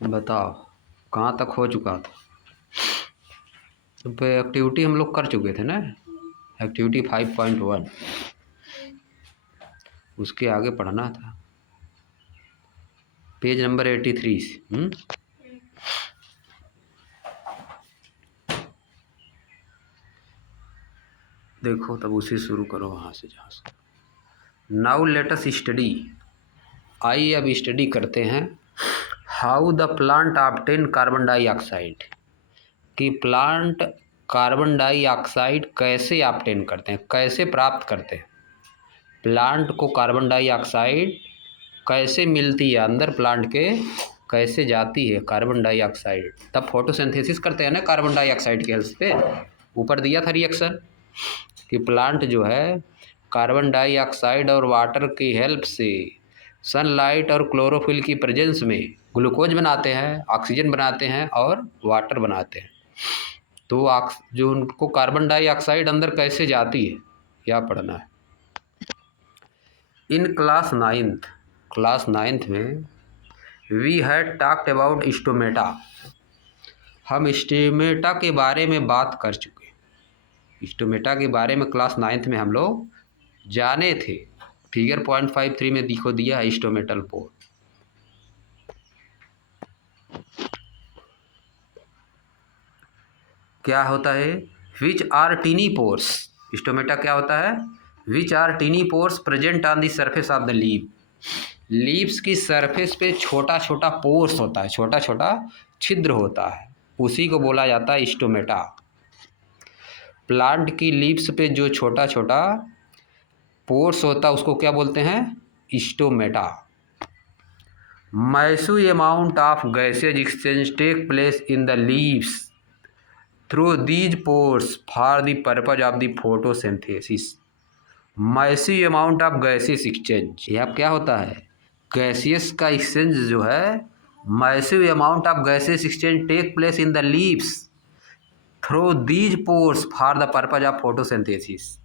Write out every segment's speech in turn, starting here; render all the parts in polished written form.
बताओ कहाँ तक हो चुका था। तो एक्टिविटी हम लोग कर चुके थे ना, एक्टिविटी 5.1, उसके आगे पढ़ना था, पेज नंबर 83 से। देखो तब उसे शुरू करो वहाँ से जहाँ से। नाउ लेट अस स्टडी, आइए अब स्टडी करते हैं। How the plant obtain carbon dioxide, कि प्लांट कार्बन डाइऑक्साइड कैसे ऑब्टेन करते हैं, कैसे प्राप्त करते हैं। प्लांट को कार्बन डाइऑक्साइड कैसे मिलती है, अंदर प्लांट के कैसे जाती है कार्बन डाइऑक्साइड, तब फोटोसिंथेसिस करते हैं ना कार्बन डाइऑक्साइड के हेल्प पे। ऊपर दिया था रिएक्शन कि प्लांट जो है कार्बन डाइऑक्साइड और वाटर की हेल्प से सनलाइट और क्लोरोफिल की प्रेजेंस में ग्लूकोज बनाते हैं, ऑक्सीजन बनाते हैं और वाटर बनाते हैं। तो जो उनको कार्बन डाइऑक्साइड अंदर कैसे जाती है क्या पढ़ना है। इन क्लास नाइन्थ में we had talked about stomata, हम स्टोमेटा के बारे में बात कर चुके। स्टोमेटा के बारे में क्लास नाइन्थ में हम लोग जाने थे। फिगर 0.53 में दिखो दिया है स्टोमेटल पोर। क्या होता है, which are tiny pores, stomata क्या होता है, which are tiny pores present on the surface of the leaf, leaves की सरफेस पे छोटा छोटा पोर्स होता है, छोटा छोटा छिद्र होता है, उसी को बोला जाता है स्टोमेटा। प्लांट की लीव्स पे जो छोटा छोटा पोर्स होता है उसको क्या बोलते हैं, stomata. Massive amount of gases exchange take place in the leaves through these pores for the purpose of the photosynthesis. Massive amount of gases exchange, यह क्या होता है, गैसियस का एक्सचेंज जो है, massive amount of gases exchange take place in the leaves through these pores for the purpose of photosynthesis.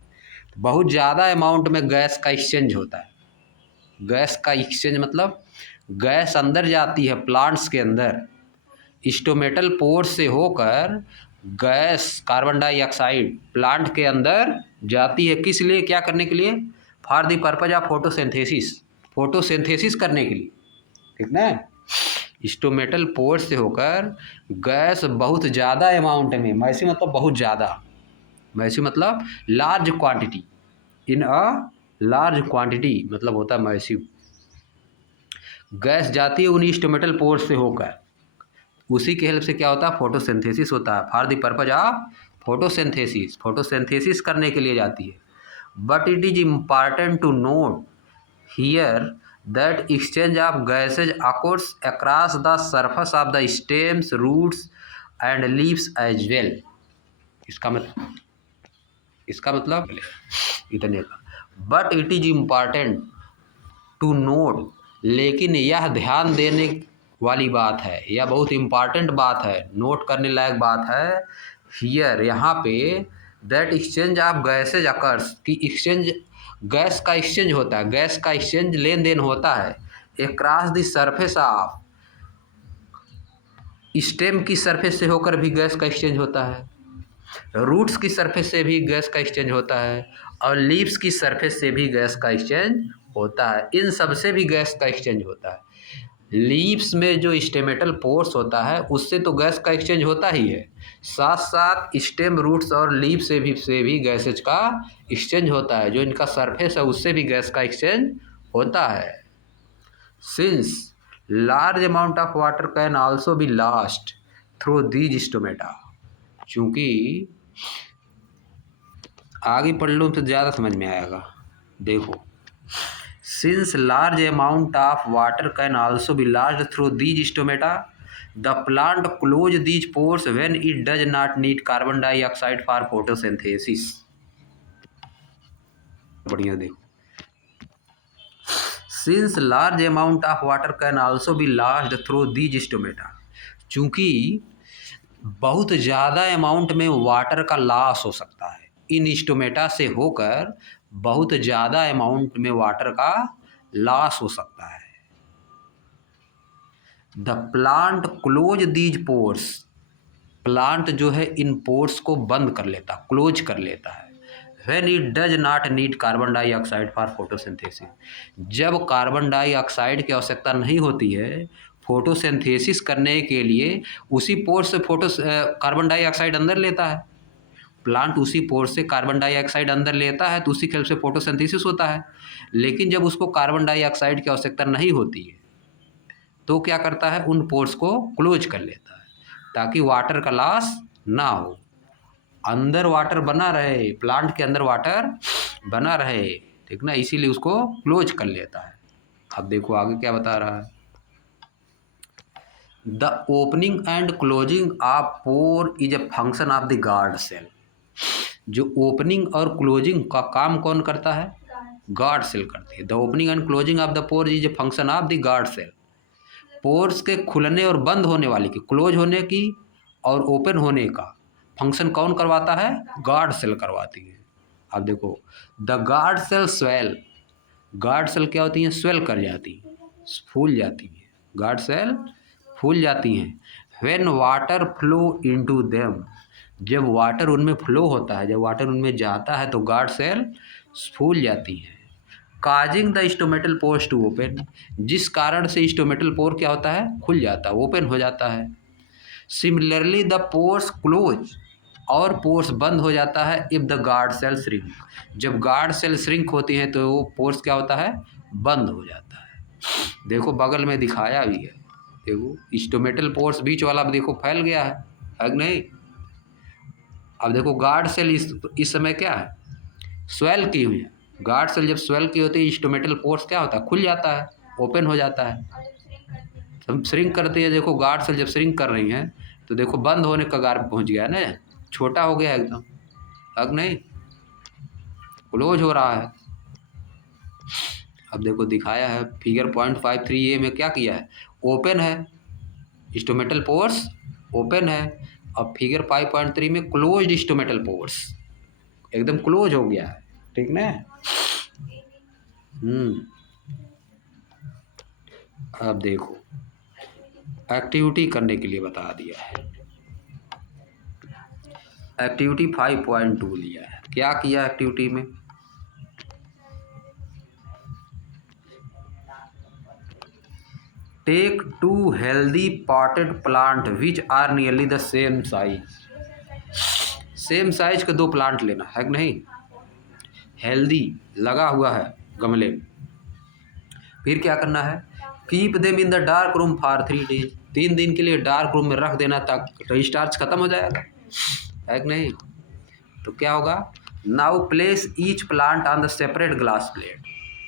बहुत ज़्यादा amount में गैस का एक्सचेंज होता है। गैस का एक्सचेंज मतलब गैस अंदर जाती है प्लांट्स के अंदर, स्टोमेटल पोर से होकर गैस कार्बन डाइऑक्साइड प्लांट के अंदर जाती है। किस लिए, क्या करने के लिए, for the purpose of photosynthesis, photosynthesis करने के लिए, ठीक ना। स्टोमेटल पोर से होकर गैस बहुत ज़्यादा अमाउंट में, मैसिव मतलब बहुत ज़्यादा, मैसिव मतलब large quantity, in a large quantity मतलब होता है मैसिव। गैस जाती है उन स्टोमेटल पोर से होकर, उसी के हेल्प से क्या होता है, फोटोसिंथेसिस होता है, for the purpose of photosynthesis, photosynthesis करने के लिए जाती है। But it is important to note here that exchange of gases occurs across the surface of the stems, roots and leaves as well. इसका मतलब इतने का, but it is important to note, लेकिन यह ध्यान देने वाली बात है, यह बहुत इम्पॉर्टेंट बात है, नोट करने लायक बात है। हियर यहाँ पे, that exchange of gases occurs, की एक्सचेंज, गैस का एक्सचेंज होता है, गैस का एक्सचेंज लेन देन होता है across the surface of, stem की सरफेस से होकर भी गैस का एक्सचेंज होता है, रूट्स की सरफेस से भी गैस का एक्सचेंज होता है, और लीव्स की सरफेस से भी गैस का एक्सचेंज होता है। इन सब से भी गैस का एक्सचेंज होता है। लीव्स में जो स्टेमेटल पोर्स होता है उससे तो गैस का एक्सचेंज होता ही है, साथ साथ स्टेम, रूट्स और लीव से भी गैसेज का एक्सचेंज होता है। जो इनका सरफेस है उससे भी गैस का एक्सचेंज होता है। Since large amount of water can also be lost through these stomata, चूँकि आगे पढ़ लो तो ज़्यादा समझ में आएगा। देखो, since large amount of water can also be lost through these stomata, the plant close these pores when it does not need carbon dioxide for photosynthesis. बढ़िया देखो, since large amount of water can also be lost through these stomata, चूँकि बहुत ज़्यादा amount में water का loss हो सकता है, इन स्टोमेटा से होकर बहुत ज़्यादा अमाउंट में वाटर का लॉस हो सकता है। The plant close these pores, plant जो है इन पोर्स को बंद कर लेता, क्लोज कर लेता है। When it does not need carbon dioxide for photosynthesis, जब कार्बन डाइऑक्साइड की आवश्यकता नहीं होती है फोटोसिंथेसिस करने के लिए, उसी पोर्स से कार्बन डाइऑक्साइड अंदर लेता है। प्लांट उसी पोर्स से कार्बन डाइऑक्साइड अंदर लेता है तो उसी खेल से फोटोसिंथेसिस होता है। लेकिन जब उसको कार्बन डाइऑक्साइड की आवश्यकता नहीं होती है तो क्या करता है, उन पोर्स को क्लोज कर लेता है ताकि वाटर का लॉस ना हो, अंदर वाटर बना रहे, प्लांट के अंदर वाटर बना रहे, ठीक ना, इसीलिए उसको क्लोज कर लेता है। अब देखो आगे क्या बता रहा है। The opening and closing of pore is a function of the guard cell, जो ओपनिंग और क्लोजिंग का काम कौन करता है, गार्ड सेल करती है। The opening and closing of the pore is a function of the guard cell, pores के खुलने और बंद होने वाली की, क्लोज होने की और ओपन होने का फंक्शन कौन करवाता है, गार्ड सेल करवाती है। अब देखो the guard cell swell, guard cell क्या होती हैं, स्वेल कर जाती हैं, फूल जाती हैं, गार्ड सेल फूल जाती हैं। When water flow into them, जब वाटर उनमें फ्लो होता है, जब वाटर उनमें जाता है तो गार्ड सेल फूल जाती हैं। Causing the stomatal pores to open, जिस कारण से स्टोमेटल पोर क्या होता है, खुल जाता है, ओपन हो जाता है। सिमिलरली द पोर्स क्लोज, और पोर्स बंद हो जाता है if the guard cell shrink, जब गार्ड सेल श्रिंक होती हैं तो वो पोर्स क्या होता है, बंद हो जाता है। देखो बगल में दिखाया भी है, देखो स्टोमेटल पोर्स बीच वाला देखो फैल गया है कि नहीं। अब देखो गार्ड सेल इस समय क्या है, स्वेल की हुई है, गार्ड सेल जब स्वेल की होती है स्टोमेटल पोर्स क्या होता है, खुल जाता है, ओपन हो जाता है, हम श्रिंक करते हैं। देखो गार्ड सेल जब श्रिंक कर रही हैं तो देखो बंद होने कगार पे पहुंच गया ना, छोटा हो गया एकदम, अब नहीं क्लोज हो रहा है। अब देखो दिखाया है फिगर 0.53A में क्या किया है, ओपन है, स्टोमेटल पोर्स ओपन है। अब फिगर 5.3 में क्लोज्ड स्टोमेटल पोर्स, एकदम क्लोज हो गया है, ठीक ना। अब देखो एक्टिविटी करने के लिए बता दिया है, एक्टिविटी 5.2 लिया है। क्या किया एक्टिविटी में, take 2 healthy potted plant which are nearly the same size, same size के 2 प्लांट लेना है कि नहीं, हेल्दी लगा हुआ है गमले में। फिर क्या करना है, keep them in the dark room for 3 days, 3 दिन के लिए डार्क रूम में रख देना ताकि स्टार्च खत्म हो जाएगा, है कि नहीं। तो क्या होगा, now place each plant on the separate glass plate,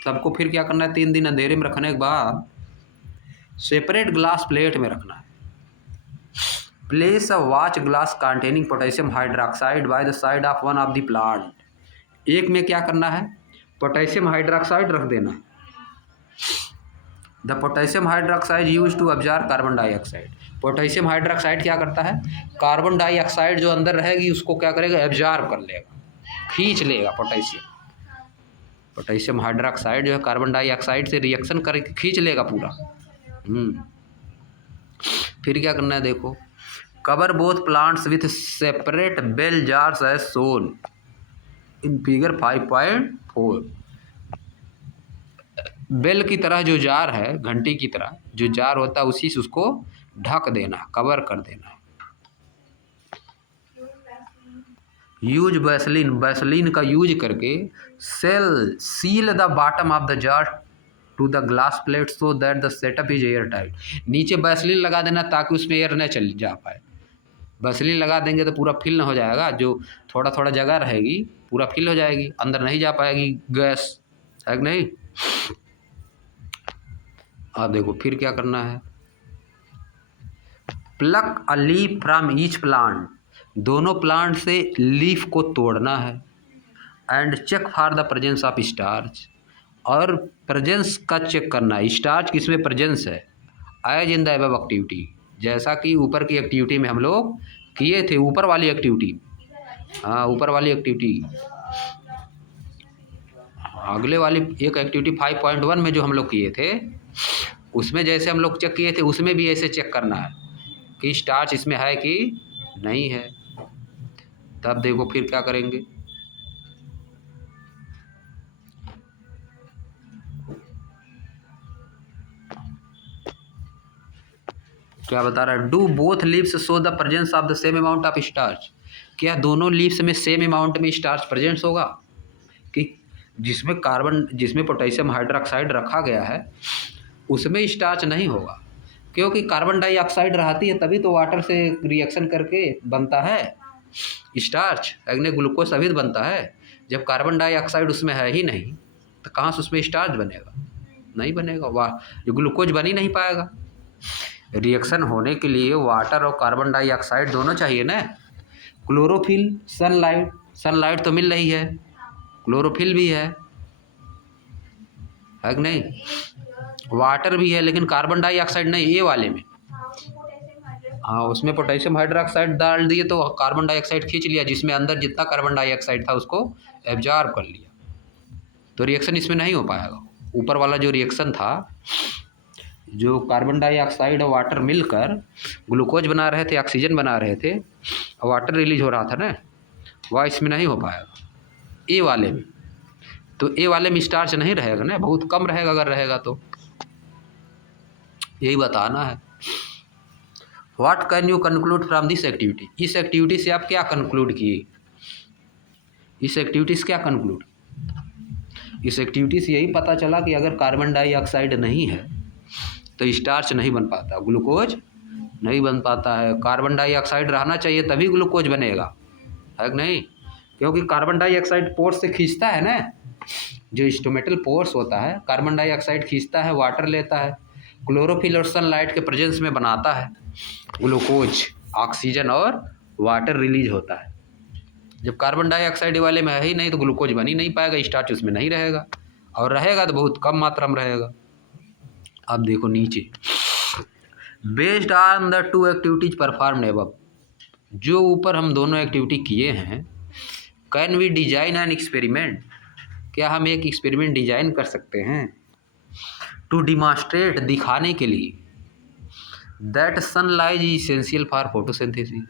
सबको फिर क्या करना है, 3 दिन अंधेरे में रखने के बाद सेपरेट ग्लास प्लेट में रखना है। Place a watch glass containing potassium hydroxide by the side of one of the plant, एक में क्या करना है, पोटेशियम हाइड्रोक्साइड रख देना। The potassium hydroxide use to observe carbon dioxide, potassium hydroxide क्या करता है, कार्बन डाइऑक्साइड जो अंदर रहेगी उसको क्या करेगा, एब्जॉर्ब कर लेगा, खींच लेगा। पोटेशियम हाइड्रोक्साइड जो है कार्बन डाइऑक्साइड से रिएक्शन करके खींच लेगा पूरा। फिर क्या करना है, देखो cover both plants with separate bell jars as shown in figure 5.4, bell की तरह जो जार है, घंटी की तरह जो जार होता है उसी से उसको ढक देना, कवर कर देना। यूज वैसलीन, वैसलीन का यूज करके seal the bottom of the jar to the glass plate so that the setup is air tight, नीचे वैसलीन लगा देना ताकि उसमें एयर न चल जा पाए। वैसलीन लगा देंगे तो पूरा फिल न हो जाएगा, जो थोड़ा थोड़ा जगह रहेगी पूरा फिल हो जाएगी, अंदर नहीं जा पाएगी गैस, है कि नहीं। अब देखो फिर क्या करना है, pluck a leaf from each plant, दोनों प्लांट से लीफ को तोड़ना है। And check for the presence of starch, और प्रेजेंस का चेक करना है, स्टार्च किसमें प्रेजेंस है, as in the above activity, जैसा कि ऊपर की एक्टिविटी में हम लोग किए थे, ऊपर वाली एक्टिविटी, हाँ ऊपर वाली एक्टिविटी, अगले वाली एक एक्टिविटी 5.1 में जो हम लोग किए थे उसमें जैसे हम लोग चेक किए थे उसमें भी ऐसे चेक करना है कि स्टार्च इसमें है कि नहीं है। तब देखो फिर क्या करेंगे। क्या बता रहा है, do both leaves show the presence of the same amount of starch. क्या दोनों लीव्स में सेम अमाउंट में स्टार्च प्रेजेंस होगा कि जिसमें पोटेशियम हाइड्रोक्साइड रखा गया है उसमें स्टार्च नहीं होगा, क्योंकि कार्बन डाइऑक्साइड रहती है तभी तो वाटर से रिएक्शन करके बनता है स्टार्च, अग्नि ग्लूकोज तभी तो बनता है। जब कार्बन डाइऑक्साइड उसमें है ही नहीं तो कहाँ से उसमें स्टार्च बनेगा, नहीं बनेगा, वाह जो ग्लूकोज बन ही नहीं पाएगा। रिएक्शन होने के लिए वाटर और कार्बन डाइऑक्साइड दोनों चाहिए ना। क्लोरोफिल, सनलाइट तो मिल रही है, क्लोरोफिल भी है कि नहीं, वाटर भी है, लेकिन कार्बन डाइऑक्साइड नहीं, ये वाले में। हाँ उसमें पोटेशियम हाइड्रोक्साइड डाल दिए तो कार्बन डाइऑक्साइड खींच लिया, जिसमें अंदर जितना कार्बन डाइऑक्साइड था उसको एब्जॉर्ब कर लिया, तो रिएक्शन इसमें नहीं हो पाएगा। ऊपर वाला जो रिएक्शन था, जो कार्बन डाइऑक्साइड और वाटर मिलकर ग्लूकोज बना रहे थे, ऑक्सीजन बना रहे थे, और वाटर रिलीज हो रहा था ना, वह इसमें नहीं हो पाएगा ए वाले में। तो ए वाले में स्टार्च नहीं रहेगा ना, बहुत कम रहेगा, अगर रहेगा तो यही बताना है। What can you conclude from this activity. इस एक्टिविटी से आप क्या कंक्लूड किए, इस एक्टिविटी से क्या कंक्लूड, इस एक्टिविटी से यही पता चला कि अगर कार्बन डाइऑक्साइड नहीं है तो स्टार्च नहीं बन पाता, ग्लूकोज नहीं बन पाता है। कार्बन डाइऑक्साइड रहना चाहिए तभी ग्लूकोज बनेगा, है कि नहीं, क्योंकि कार्बन डाइऑक्साइड पोर्स से खींचता है ना, जो स्टोमेटल पोर्स होता है कार्बन डाइऑक्साइड खींचता है, वाटर लेता है, क्लोरोफिल और सनलाइट के प्रेजेंस में बनाता है ग्लूकोज, ऑक्सीजन और वाटर रिलीज होता है। जब कार्बन डाइऑक्साइड वाले में है ही नहीं तो ग्लूकोज बन ही नहीं पाएगा, स्टार्च उसमें नहीं रहेगा, और रहेगा तो बहुत कम मात्रा में रहेगा। अब देखो नीचे, based on the two activities performed above, जो ऊपर हम दोनों एक्टिविटी किए हैं, can we design an experiment, क्या हम एक एक्सपेरिमेंट डिजाइन कर सकते हैं, टू डिमॉन्स्ट्रेट, दिखाने के लिए, that sunlight is essential for photosynthesis,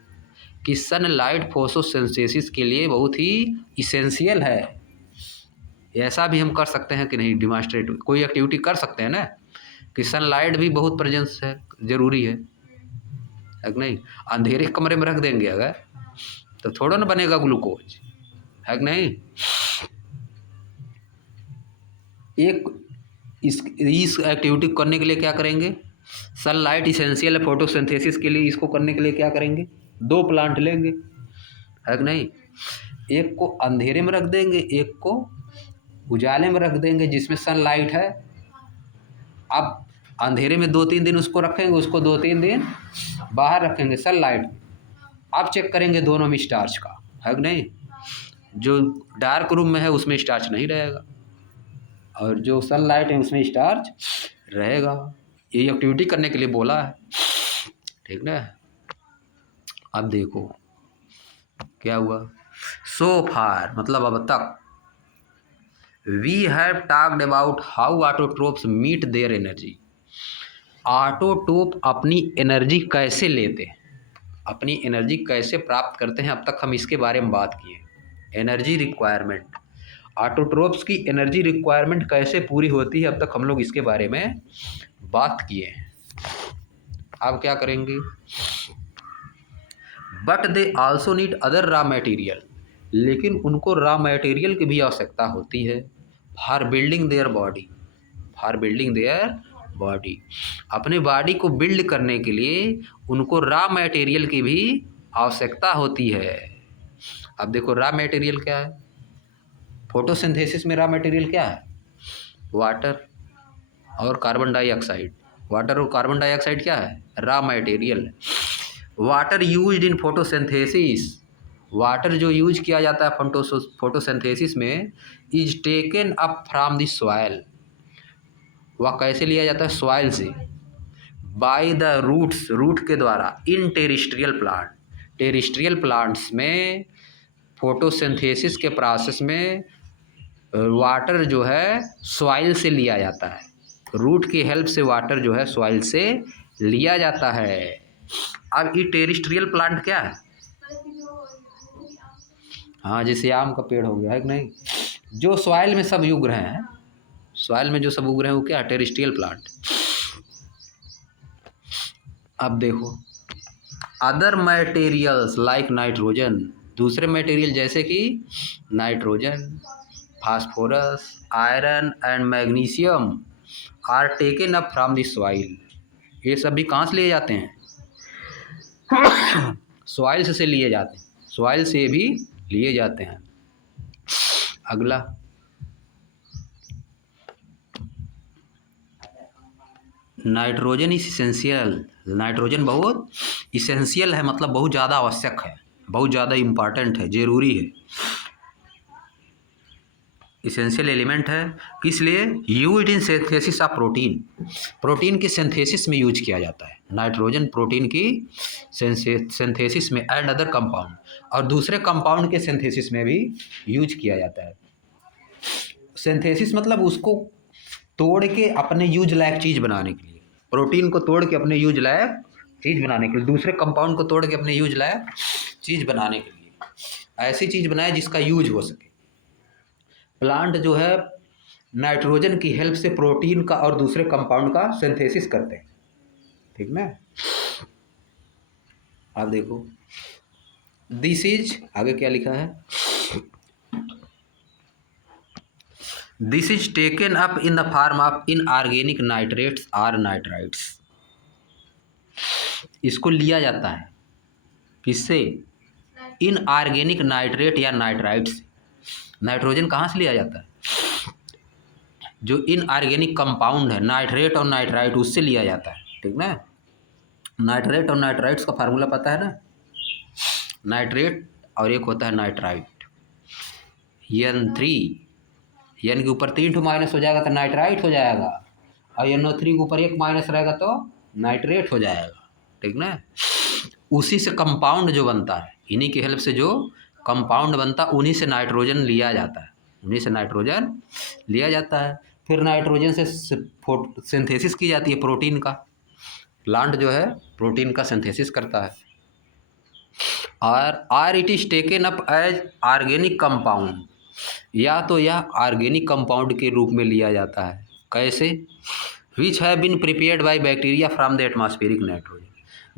कि सनलाइट फोटोसिंथेसिस के लिए बहुत ही इसेंशियल है। ऐसा भी हम कर सकते हैं कि नहीं, डिमॉन्स्ट्रेट कोई एक्टिविटी कर सकते हैं ना कि सनलाइट भी बहुत प्रेजेंस है, ज़रूरी है कि नहीं। अंधेरे कमरे में रख देंगे अगर तो थोड़ा ना बनेगा ग्लूकोज, है कि नहीं। एक इस एक्टिविटी को करने के लिए क्या करेंगे, सनलाइट इसेंशियल है फोटोसिंथेसिस के लिए, इसको करने के लिए क्या करेंगे, दो प्लांट लेंगे, है कि नहीं। एक को अंधेरे में रख देंगे, एक को उजाले में रख देंगे जिसमें सनलाइट है। अब अंधेरे में 2-3 दिन उसको रखेंगे, उसको 2-3 दिन बाहर रखेंगे सनलाइट। अब चेक करेंगे दोनों में स्टार्च का, है कि नहीं। जो डार्क रूम में है उसमें स्टार्च नहीं रहेगा, और जो सनलाइट है उसमें स्टार्च रहेगा। ये एक्टिविटी करने के लिए बोला है, ठीक ना। अब देखो क्या हुआ, सो फार मतलब अब तक, we have talked about how autotrophs meet their energy. Autotroph अपनी एनर्जी कैसे लेते हैं, अपनी एनर्जी कैसे प्राप्त करते हैं, अब तक हम इसके बारे में बात किए। एनर्जी रिक्वायरमेंट, ऑटोट्रोप्स की एनर्जी रिक्वायरमेंट कैसे पूरी होती है, अब तक हम लोग इसके बारे में बात किए हैं। अब क्या करेंगे, but they also need other raw material, लेकिन उनको रॉ मटेरियल की भी आवश्यकता होती है, for building their body, for building their body, अपने बॉडी को बिल्ड करने के लिए उनको रॉ मटेरियल की भी आवश्यकता होती है। अब देखो रॉ मटेरियल क्या है, फोटोसिंथेसिस में रॉ मटेरियल क्या है, वाटर और कार्बन डाइऑक्साइड। वाटर और कार्बन डाइऑक्साइड क्या है, raw material. Water used in photosynthesis, water जो यूज किया जाता है फोटोसिंथेसिस में, is taken up from the soil, वह कैसे लिया जाता है, सॉइल से, बाय द रूट्स, रूट के द्वारा, in terrestrial plant, terrestrial plants में फोटोसिंथेसिस के प्रोसेस में वाटर जो है सॉइल से लिया जाता है, रूट की हेल्प से वाटर जो है सॉइल से लिया जाता है। अब ये टेरेस्ट्रियल प्लांट क्या है? हाँ, जैसे आम का पेड़ हो गया है कि नहीं, जो सॉइल में सब उग रहे हैं, सॉइल में जो सब उग रहे हैं वो क्या है? Terrestrial plant. अब देखो अदर मटेरियल्स लाइक नाइट्रोजन, दूसरे मटेरियल जैसे कि nitrogen, phosphorus, iron and magnesium are taken up from the soil. ये सब भी कहाँ से लिए जाते हैं? सॉइल से लिए जाते हैं, सॉइल से भी लिए जाते हैं। अगला नाइट्रोजन इज इसेंशियल, नाइट्रोजन बहुत इसेंशियल है, मतलब बहुत ज़्यादा आवश्यक है, बहुत ज़्यादा इम्पॉर्टेंट है, ज़रूरी है, इसेंशियल एलिमेंट है। किस लिए? Used in synthesis of protein, protein के सिंथेसिस में यूज किया जाता है नाइट्रोजन, प्रोटीन की सिंथेसिस में एंड अदर कंपाउंड, और दूसरे कंपाउंड के सिंथेसिस में भी यूज किया जाता है। सिंथेसिस मतलब उसको तोड़ के अपने यूज लायक चीज़ बनाने के लिए, प्रोटीन को तोड़ के अपने यूज लायक चीज़ बनाने के लिए, दूसरे कंपाउंड को तोड़ के अपने यूज लायक चीज़ बनाने के लिए, ऐसी चीज़ बनाए जिसका यूज हो सके। प्लांट जो है नाइट्रोजन की हेल्प से प्रोटीन का और दूसरे कंपाउंड का सिंथेसिस करते हैं, ठीक ना। आप देखो दिस इज, आगे क्या लिखा है, this is taken up in the form of inorganic nitrates और नाइट्राइट्स। इसको लिया जाता है किससे? इनऑर्गेनिक नाइट्रेट या नाइट्राइट से। नाइट्रोजन कहाँ से लिया जाता है? जो इनऑर्गेनिक कंपाउंड है नाइट्रेट और नाइट्राइट, उससे लिया जाता है, ठीक ना। नाइट्रेट और नाइट्राइट्स का फार्मूला पता है ना? नाइट्रेट और एक होता है नाइट्राइट, N3, N के ऊपर 3 माइनस हो जाएगा तो नाइट्राइट हो जाएगा, और NO3 के ऊपर 1 माइनस रहेगा तो नाइट्रेट हो जाएगा, ठीक ना। उसी से कंपाउंड जो बनता है, इन्हीं की हेल्प से जो कंपाउंड बनता है उन्हीं से नाइट्रोजन लिया जाता है, उन्हीं से नाइट्रोजन लिया जाता है। फिर नाइट्रोजन से सिंथेसिस की जाती है प्रोटीन का, प्लांट जो है प्रोटीन का सिंथेसिस करता है। और it is taken up as organic compound, या तो यह ऑर्गेनिक कंपाउंड के रूप में लिया जाता है। कैसे? Which have been prepared by bacteria from the atmospheric nitrogen,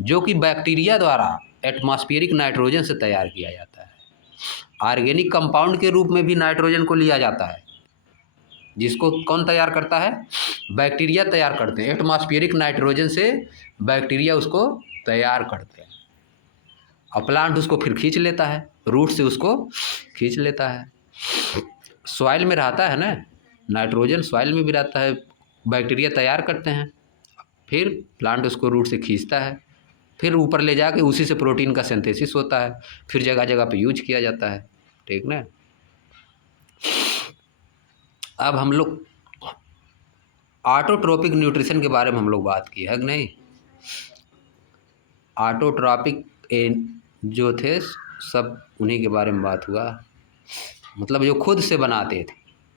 जो कि बैक्टीरिया द्वारा एटमॉस्फेरिक नाइट्रोजन से तैयार किया जाता है। ऑर्गेनिक कंपाउंड के रूप में भी नाइट्रोजन को लिया जाता है, जिसको कौन तैयार करता है? बैक्टीरिया तैयार करते हैं, एटमॉस्फेरिक नाइट्रोजन से बैक्टीरिया उसको तैयार करते हैं, और प्लांट उसको फिर खींच लेता है, रूट से उसको खींच लेता है। सॉइल में रहता है ना नाइट्रोजन, सॉइल में भी रहता है, बैक्टीरिया तैयार करते हैं, फिर प्लांट उसको रूट से खींचता है, फिर ऊपर ले जाके उसी से प्रोटीन का सिंथेसिस होता है, फिर जगह जगह पे यूज किया जाता है, ठीक ना। अब हम लोग ऑटोट्रोपिक न्यूट्रिशन के बारे में हम लोग बात की है कि नहीं। ऑटोट्रॉपिक जो थे सब उन्हीं के बारे में बात हुआ, मतलब जो खुद से बनाते थे,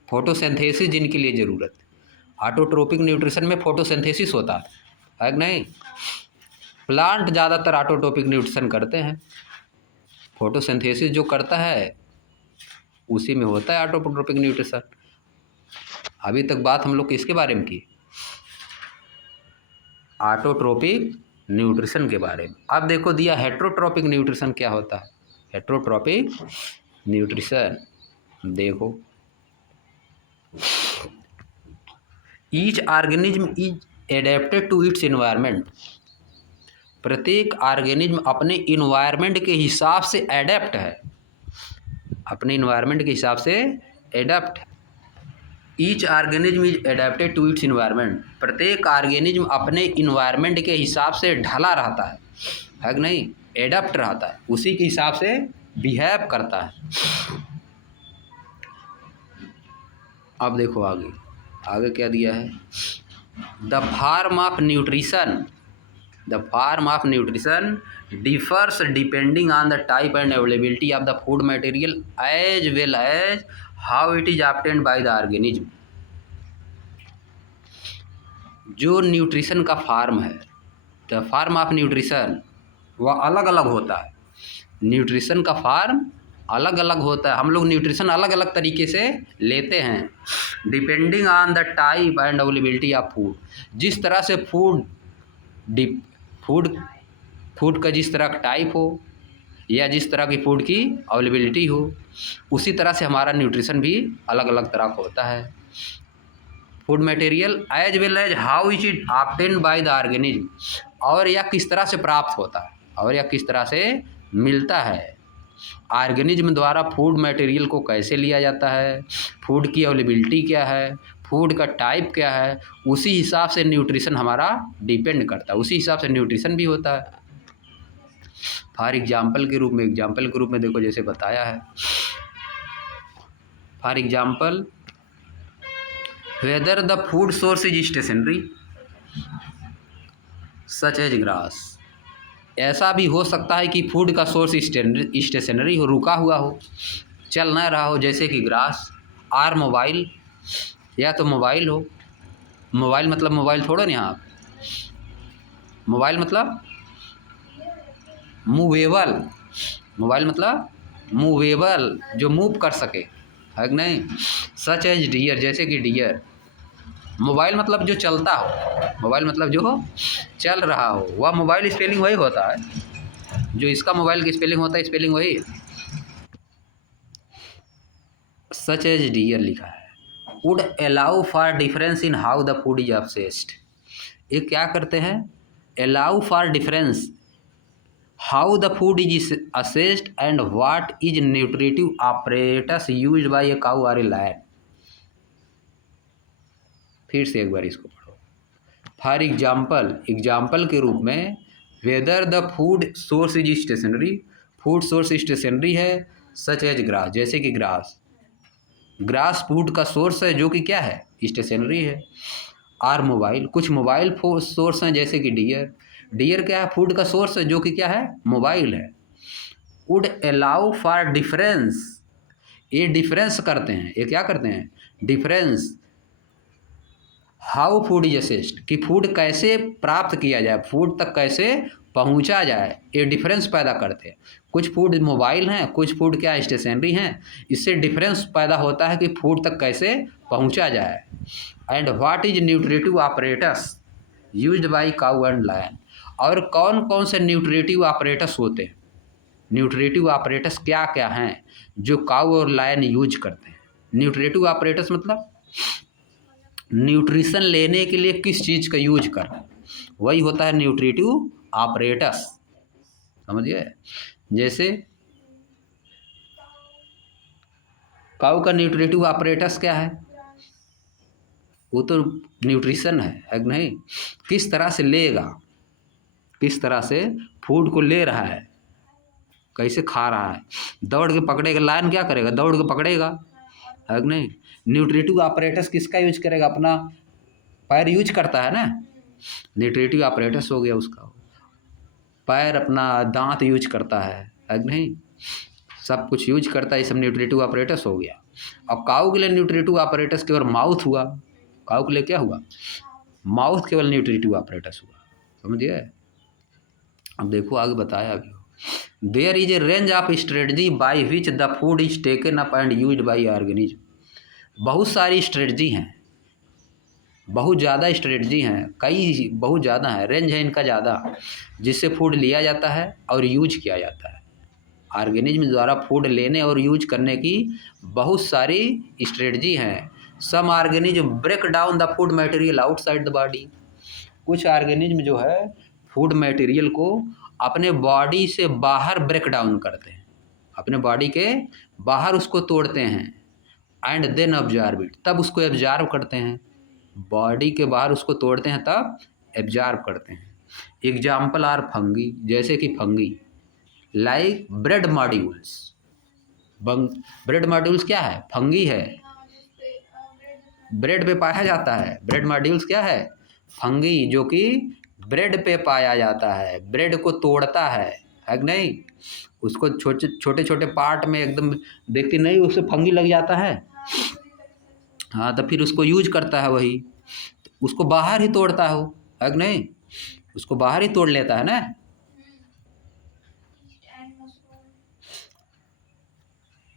फोटोसिंथेसिस जिनके लिए ज़रूरत। ऑटोट्रोपिक न्यूट्रिशन में फोटोसिंथेसिस होता है कि नहीं। प्लांट ज़्यादातर ऑटोट्रोपिक न्यूट्रिशन करते हैं, फोटोसिंथेसिस जो करता है उसी में होता है ऑटोट्रोपिक न्यूट्रिशन। अभी तक बात हम लोग किसके बारे में की? ऑटोट्रोपिक न्यूट्रिशन के बारे में। अब देखो दिया हेट्रोट्रोपिक न्यूट्रिशन क्या होता है। हेट्रोट्रोपिक न्यूट्रिशन देखो, each organism is adapted to its environment, प्रत्येक ऑर्गेनिज्म अपने इन्वायरमेंट के हिसाब से एडेप्ट है, अपने इन्वायरमेंट के हिसाब से adapt. Each organism is adapted to its environment, प्रत्येक ऑर्गेनिज्म अपने इन्वायरमेंट के हिसाब से ढला रहता है कि नहीं, एडेप्ट रहता है, उसी के हिसाब से बिहेव करता है। अब देखो आगे, आगे क्या दिया है, the form of nutrition, the form of nutrition differs depending on the type and availability of the food material as well as how it is obtained by the organism। जो न्यूट्रिशन का फार्म है, the farm of nutrition, वह अलग अलग होता है। Nutrition का farm अलग अलग होता है। हम लोग न्यूट्रिशन अलग अलग तरीके से लेते हैं, depending on the type and availability of food. जिस तरह से फूड फूड का जिस तरह का टाइप हो या जिस तरह की फूड की अवेलेबिलिटी हो, उसी तरह से हमारा न्यूट्रिशन भी अलग अलग तरह का होता है। Food material as well as how is it obtained by the organism, और या किस तरह से प्राप्त होता है और या किस तरह से मिलता है। ऑर्गेनिज्म द्वारा फूड मटेरियल को कैसे लिया जाता है, फूड की अवेलेबिलिटी क्या है, फूड का टाइप क्या है, उसी हिसाब से न्यूट्रिशन हमारा डिपेंड करता है, उसी हिसाब से न्यूट्रिशन भी होता है। फॉर एग्जाम्पल के रूप में देखो, जैसे बताया है, for example whether the food source is stationary such as grass. ऐसा भी हो सकता है कि फूड का सोर्स स्टेशनरी हो, रुका हुआ हो, चल ना रहा हो, जैसे कि ग्रास। आर मोबाइल, या तो मोबाइल हो। मोबाइल मतलब मोबाइल छोड़ो ना आप, मोबाइल मतलब मूवेबल, मोबाइल मतलब मूवेबल, जो मूव कर सके, है कि नहीं। सच एज डियर, जैसे कि डियर। मोबाइल मतलब जो चलता हो, मोबाइल मतलब जो चल रहा हो, वह मोबाइल स्पेलिंग वही होता है जो इसका मोबाइल की स्पेलिंग होता है, स्पेलिंग वही। सच एज डियर लिखा है। Would allow for difference in how the food is assessed. ये क्या करते हैं, allow for difference how the food is assessed and what is nutritive apparatus used bye a cow और a lion. फिर से एक बार इसको पढ़ो। फॉर एग्जाम्पल के रूप में, whether the food source is stationary, food source stationary है, सच एज ग्रास, जैसे कि ग्रास फूड का सोर्स है जो कि क्या है, स्टेशनरी है। आर मोबाइल, कुछ मोबाइल सोर्स हैं, जैसे कि डियर क्या है, फूड का सोर्स है जो कि क्या है, मोबाइल है। वुड अलाउ फॉर डिफरेंस, ये डिफरेंस करते हैं, ये क्या करते हैं, difference how food is assessed, कि फूड कैसे प्राप्त किया जाए, फूड तक कैसे पहुंचा जाए, ये डिफरेंस पैदा करते हैं। कुछ फूड मोबाइल हैं, कुछ फूड क्या स्टेशनरी हैं, इससे डिफरेंस पैदा होता है कि फूड तक कैसे पहुंचा जाए। And what is nutritive apparatus used by cow and lion, और कौन कौन से न्यूट्रिटिव ऑपरेटस होते हैं, न्यूट्रिटिव ऑपरेटस क्या क्या हैं जो काउ और लायन यूज करते हैं। न्यूट्रिटिव ऑपरेटस मतलब न्यूट्रिशन लेने के लिए किस चीज़ का यूज करना, वही होता है न्यूट्रिटिव ऑपरेटस, समझिए। जैसे काऊ का न्यूट्रिटिव ऑपरेटस क्या है, वो तो न्यूट्रिशन है कि नहीं, किस तरह से लेगा, किस तरह से फूड को ले रहा है, कैसे खा रहा है, दौड़ के पकड़ेगा, लायन क्या करेगा, दौड़ के पकड़ेगा, है कि नहीं। न्यूट्रिटिव ऑपरेटस किसका यूज करेगा, अपना पैर यूज करता है ना, न्यूट्रिटिव ऑपरेटस हो गया उसका, पैर अपना दांत यूज करता है कि नहीं, सब कुछ यूज करता है, ये सब न्यूट्रिटिव ऑपरेटस हो गया। अब काऊ के लिए न्यूट्रिटिव ऑपरेटस केवल माउथ हुआ, काऊ के लिए क्या हुआ, माउथ केवल न्यूट्रिटिव ऑपरेटस हुआ, समझिए। अब देखो आगे बताया अभी, there is a range of strategy by which the food is taken up and used by organism. बहुत सारी स्ट्रेटजी हैं, बहुत ज़्यादा स्ट्रेटजी हैं, कई बहुत ज़्यादा है, रेंज है इनका ज़्यादा, जिससे फूड लिया जाता है और यूज किया जाता है। ऑर्गेनिज्म द्वारा फूड लेने और यूज करने की बहुत सारी स्ट्रेटजी हैं। Some organism break down the food material outside the body. कुछ ऑर्गेनिज्म जो है फूड मटेरियल को अपने बॉडी से बाहर ब्रेक डाउन करते हैं, अपने बॉडी के बाहर उसको तोड़ते हैं। एंड देन ऑब्जर्व इट, तब उसको एब्जॉर्व करते हैं, बॉडी के बाहर उसको तोड़ते हैं तब एब्जॉर्व करते हैं। एग्जाम्पल आर फंगी, जैसे कि fungi, like bread modules. Bread modules क्या है, फंगी है, ब्रेड पे पाया जाता है। ब्रेड मॉड्यूल्स क्या है, फंगी, जो कि ब्रेड पे पाया जाता है, ब्रेड को तोड़ता है कि नहीं, उसको छोटे छोटे पार्ट में एकदम देखती नहीं, उससे फंगी लग जाता है, हाँ, तो फिर उसको यूज करता है वही। उसको बाहर ही तोड़ता है कि नहीं, उसको बाहर ही तोड़ लेता है ना।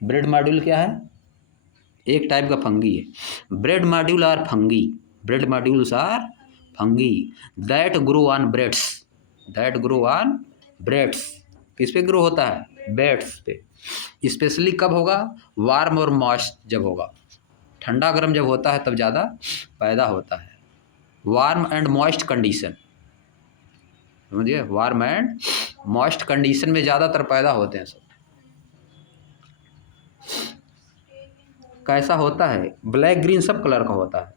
ब्रेड मॉड्यूल क्या है? एक टाइप का फंगी है। Bread module are fungi, bread modules are fungi that grow on breads, that grow on breads. किस पे ग्रो होता है? ब्रेड्स पे। स्पेशली कब होगा? वार्म और मॉइस्ट जब होगा, ठंडा गर्म जब होता है तब ज़्यादा पैदा होता है। वार्म एंड मॉइस्ट कंडीशन, समझिए, वार्म एंड मॉइस्ट कंडीशन में ज़्यादातर पैदा होते हैं सब। कैसा होता है? ब्लैक ग्रीन सब कलर का होता है,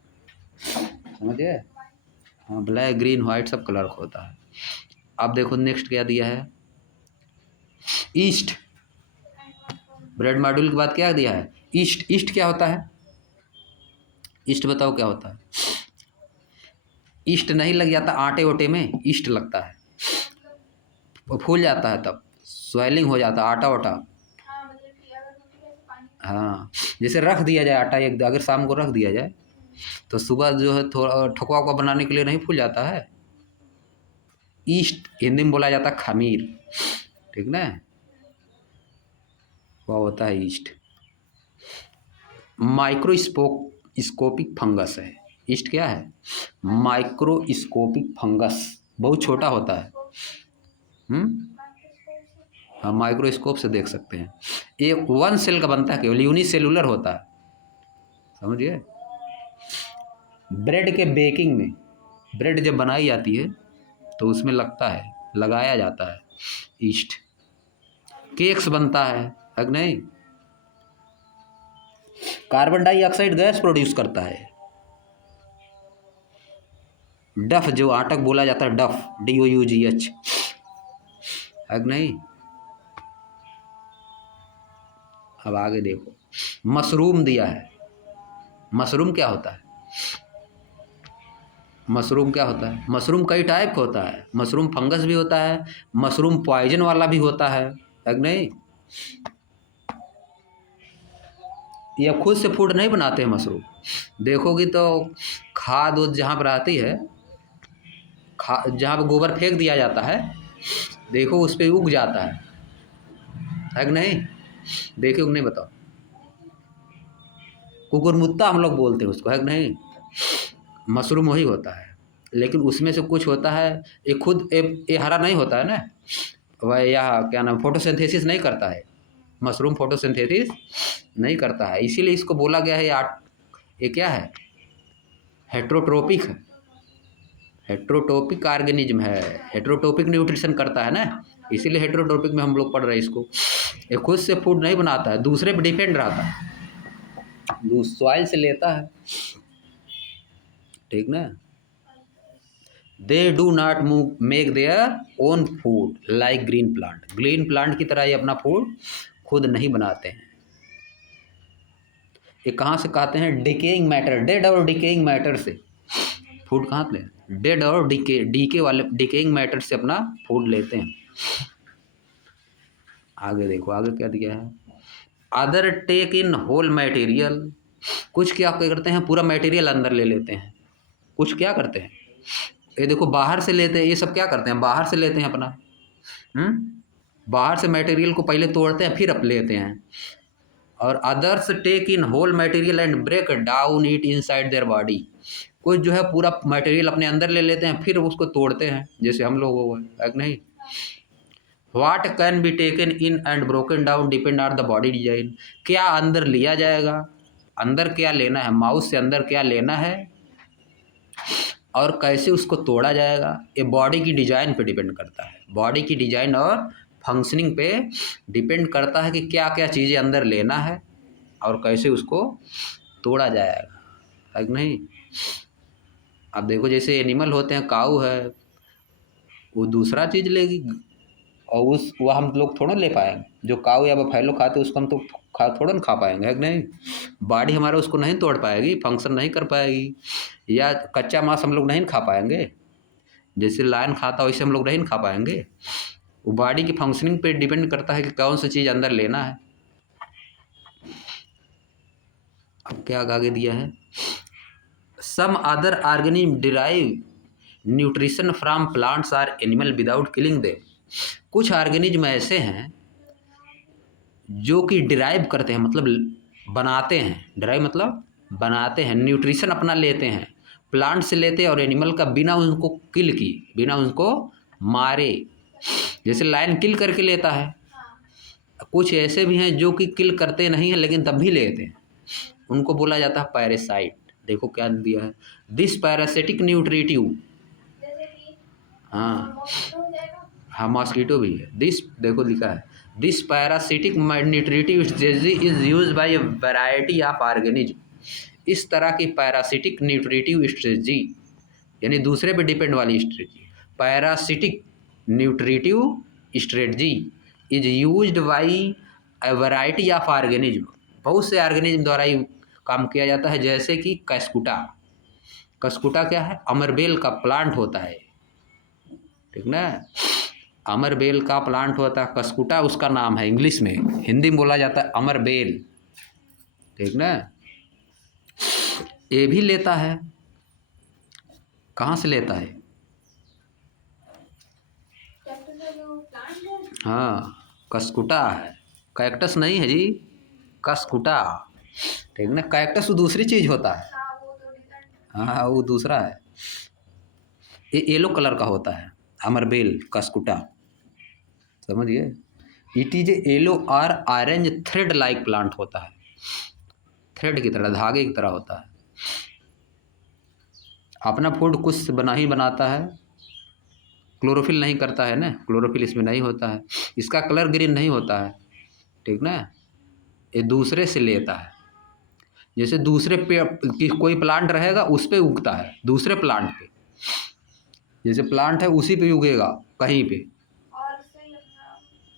समझिए। हाँ, ब्लैक ग्रीन वाइट सब कलर का होता है। अब देखो नेक्स्ट क्या दिया है, ईस्ट। ब्रेड मॉड्यूल के बाद क्या दिया है? ईस्ट। ईस्ट क्या होता है? ईस्ट बताओ क्या होता है? ईस्ट नहीं लग जाता आटे ओटे में, ईस्ट लगता है, वो फूल जाता है, तब स्वेलिंग हो जाता है आटा वाटा। हाँ, जैसे रख दिया जाए आटा, एक अगर शाम को रख दिया जाए तो सुबह जो है थोड़ा ठोकवा वोकवा बनाने के लिए नहीं फूल जाता है। ईस्ट हिंदी में बोला जाता है खमीर, ठीक ना, वह होता है ईस्ट। माइक्रोस्कोपिक फंगस है ईस्ट। क्या है? माइक्रोस्कोपिक फंगस, बहुत छोटा होता है। हाँ, माइक्रोस्कोप से देख सकते हैं। ये वन सेल का बनता है, केवल यूनिसेलुलर होता है, समझिए। ब्रेड के बेकिंग में, ब्रेड जब बनाई जाती है तो उसमें लगता है, लगाया जाता है ईस्ट। केक्स बनता है कि नहीं? कार्बन डाइऑक्साइड गैस प्रोड्यूस करता है। डफ जो आटक बोला जाता है, डफ, DOUGH, है कि नहीं? अब आगे देखो, मशरूम दिया है। मशरूम क्या होता है? मशरूम क्या होता है? मशरूम कई टाइप का होता है। मशरूम फंगस भी होता है, मशरूम पॉइजन वाला भी होता है कि नहीं? या खुद से फूड नहीं बनाते हैं मशरूम, देखोगी तो खाद उद जहाँ पर आती है, जहाँ पर गोबर फेंक दिया जाता है, देखो उस पर उग जाता है कि नहीं? देखे उग नहीं, बताओ। कुकुरमुत्ता हम लोग बोलते हैं उसको, है कि नहीं? मशरूम वही होता है, लेकिन उसमें से कुछ होता है, ये खुद ये हरा नहीं होता है ना, वह यह क्या नाम, फोटोसिंथेसिस नहीं करता है। मशरूम फोटोसिंथेसिस नहीं करता है, इसीलिए इसको बोला गया है ये क्या है? हेट्रोट्रोपिक है, हेट्रोटोपिक ऑर्गेनिज्म है। हेट्रोटोपिक न्यूट्रिशन करता है ना, इसीलिए हेट्रोटोपिक में हम लोग पढ़ रहे हैं इसको। ये खुद से फूड नहीं बनाता है, दूसरे पे डिपेंड रहता है, सॉइल से लेता है, ठीक ना। They do not make their own food like green plant, green plant की तरह ये अपना फूड खुद नहीं बनाते हैं। ये कहाँ से कहते हैं? डिकेइंग मैटर, डेड और डिकेइंग मैटर से फूड कहाँ ले? डेड और डीके वाले डिकेइंग मैटर से अपना फूड लेते हैं। आगे देखो, आगे क्या दिया है, other take in whole material. कुछ क्या करते हैं, पूरा मटेरियल अंदर ले लेते हैं। कुछ क्या करते हैं, ये देखो बाहर से लेते हैं, ये सब क्या करते हैं, बाहर से लेते हैं अपना, बाहर से मटेरियल को पहले तोड़ते हैं फिर अप लेते हैं। और others take in whole material and break down it inside their body. कुछ जो है पूरा मटेरियल अपने अंदर ले लेते हैं फिर उसको तोड़ते हैं, जैसे हम लोग हो गए, नहीं। What can be taken in and broken down depend on the body design. क्या अंदर लिया जाएगा, अंदर क्या लेना है, माउस से अंदर क्या लेना है और कैसे उसको तोड़ा जाएगा, ये बॉडी की डिजाइन पे डिपेंड करता है। बॉडी की डिजाइन और फंक्शनिंग पे डिपेंड करता है कि क्या क्या चीज़ें अंदर लेना है और कैसे उसको तोड़ा जाएगा, है कि नहीं। अब देखो जैसे एनिमल होते हैं, काऊ है, वो दूसरा चीज़ लेगी और वह हम लोग थोड़ा ले पाएंगे। जो काऊ या बफैलो खाते उसको हम तो थोड़ा ना खा पाएंगे, है कि नहीं। बॉडी हमारा उसको नहीं तोड़ पाएगी, फंक्शन नहीं कर पाएगी। या कच्चा मांस हम लोग नहीं खा पाएंगे, जैसे लायन खाता वैसे हम लोग नहीं खा पाएंगे। वो बॉडी की फंक्शनिंग पे डिपेंड करता है कि कौन सी चीज़ अंदर लेना है। अब क्या आगे दिया है, some other organism derive nutrition from plants or animal without killing them. कुछ ऑर्गेनिज्म ऐसे हैं जो कि डिराइव करते हैं, मतलब बनाते हैं, डिराइव मतलब बनाते हैं, न्यूट्रिशन अपना लेते हैं, प्लांट से लेते हैं और एनिमल का, बिना उनको किल किए, बिना उनको मारे। जैसे लायन किल करके लेता है, कुछ ऐसे भी हैं जो कि किल करते नहीं हैं लेकिन तब भी लेते हैं, उनको बोला जाता है पैरासाइट। देखो क्या दिया है, दिस पैरासिटिक न्यूट्रिटिव। हाँ हाँ, मॉस्किटो भी है। दिस देखो लिखा है, this parasitic nutritive strategy is use by A variety of organism. इस तरह की पैरासिटिक न्यूट्रिटिव स्ट्रेटजी, यानी दूसरे पे डिपेंड वाली strategy, parasitic nutritive strategy is used by A variety of organism. बहुत से ऑर्गेनिज्म द्वारा ही काम किया जाता है, जैसे कि कस्कुटा। कस्कुटा क्या है, अमरबेल का प्लांट होता है, ठीक ना, अमरबेल का प्लांट होता है, कस्कुटा उसका नाम है, इंग्लिश में, हिंदी में बोला जाता है अमरबेल, ठीक ना। ये भी लेता है, कहाँ से लेता है, हाँ कस्कुटा है, कैक्टस नहीं है जी, कस्कुटा, ठीक ना। कैक्टस तो दूसरी चीज होता है, हाँ वो दूसरा है, ये येलो कलर का होता है अमरबेल कस्कुटा, समझिए। इट इज ए येलो और ऑरेंज थ्रेड लाइक प्लांट होता है, थ्रेड की तरह, धागे की तरह होता है। अपना फूड कुछ से बना ही बनाता है, क्लोरोफिल नहीं करता है ना, क्लोरोफिल इसमें नहीं होता है, इसका कलर ग्रीन नहीं होता है, ठीक ना। ये दूसरे से लेता है, जैसे दूसरे पे कि कोई प्लांट रहेगा उस पे उगता है, दूसरे प्लांट पे, जैसे प्लांट है उसी पे उगेगा कहीं पे,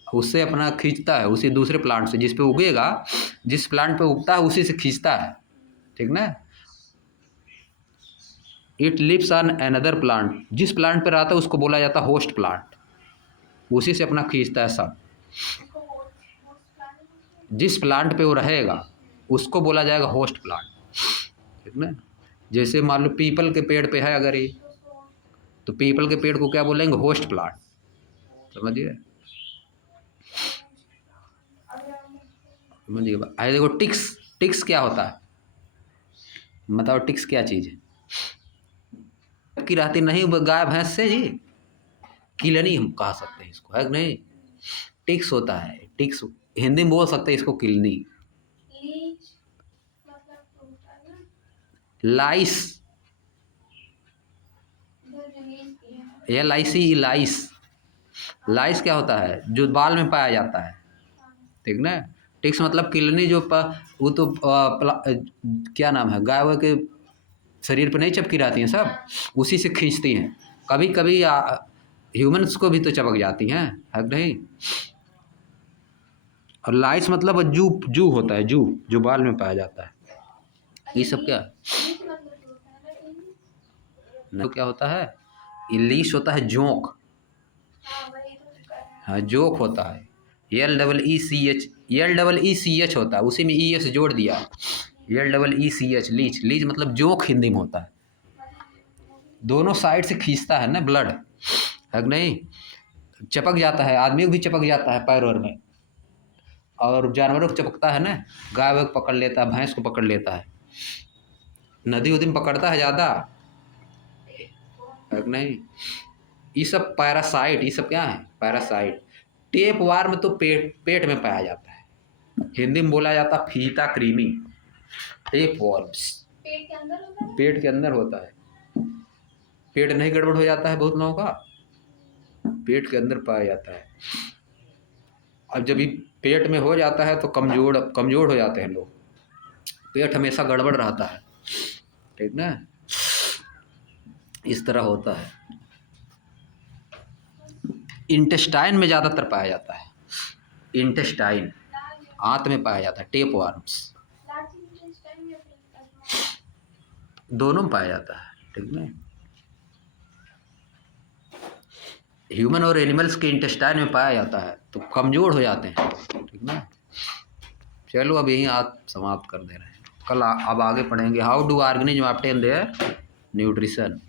उससे अपना खींचता है, उसी दूसरे प्लांट से जिस पे उगेगा, जिस प्लांट पे उगता है उसी से खींचता है, ठीक ना। It lives on another plant, जिस प्लांट पे रहता है उसको बोला जाता है होस्ट प्लांट, उसी से अपना खींचता है सब। जिस प्लांट पे वो रहेगा उसको बोला जाएगा होस्ट प्लांट, ठीक ना। जैसे मान लो पीपल के पेड़ पे है अगर ये, तो पीपल के पेड़ को क्या बोलेंगे, होस्ट प्लांट, समझिए। समझिए आइए देखो, टिक्स, टिक्स क्या होता है, बताओ टिक्स क्या चीज़ है, की रहती नहीं गाय भैंस से जी, किलनी हम कह सकते हैं इसको, है कि नहीं। टिक्स होता है, टिक्स हिंदी में बोल सकते हैं इसको किलनी। लाइस, LIC, लाइस, लाइस क्या होता है, जो बाल में पाया जाता है, ठीक ना। टिक्स मतलब किलनी, जो वो तो क्या नाम है, गाय के शरीर पर नहीं चिपकी रहती हैं सब, उसी से खींचती हैं, कभी कभी ह्यूमन्स को भी तो चिपक जाती हैं, है नहीं। और लाइस मतलब जू, जू होता है, जू जो बाल में पाया जाता है, ये सब क्या न, क्या होता है, इलीश होता है जोंक, हाँ जोक होता है, LEECH होता है, उसी में ES जोड़ दिया, LEECH, लीच, लीच मतलब जोक हिंदी में होता है, दोनों साइड से खींचता है ना ब्लड, है नहीं। चिपक जाता है, आदमी को भी चिपक जाता है पैर वैर में, और जानवरों को चिपकता है ना, गाय वाय को पकड़ लेता है, भैंस को पकड़ लेता है, नदी उदी में पकड़ता है ज़्यादा, है नहीं। ये सब पैरासाइट, ये सब क्या है, पैरासाइट। टेप वार्म तो पेट में पाया जाता है, हिंदी में बोला जाता है फीता कृमि, टेप वर्म्स पेट के अंदर होता है, पेट नहीं गड़बड़ हो जाता है बहुत लोगों का, पेट के अंदर पाया जाता है। अब जब ये पेट में हो जाता है तो कमजोर हो जाते हैं लोग, पेट हमेशा गड़बड़ रहता है, ठीक ना, इस तरह होता है। इंटेस्टाइन में ज़्यादातर पाया जाता है, इंटेस्टाइन आंत में पाया जाता है, टेप वर्म्स दोनों में पाया जाता है, ठीक ना। ह्यूमन और एनिमल्स के इंटेस्टाइन में पाया जाता है तो कमज़ोर हो जाते हैं, ठीक ना। चलो अब यहीं आज समाप्त कर दे रहे हैं। अब आगे पढ़ेंगे how do organism obtain their nutrition.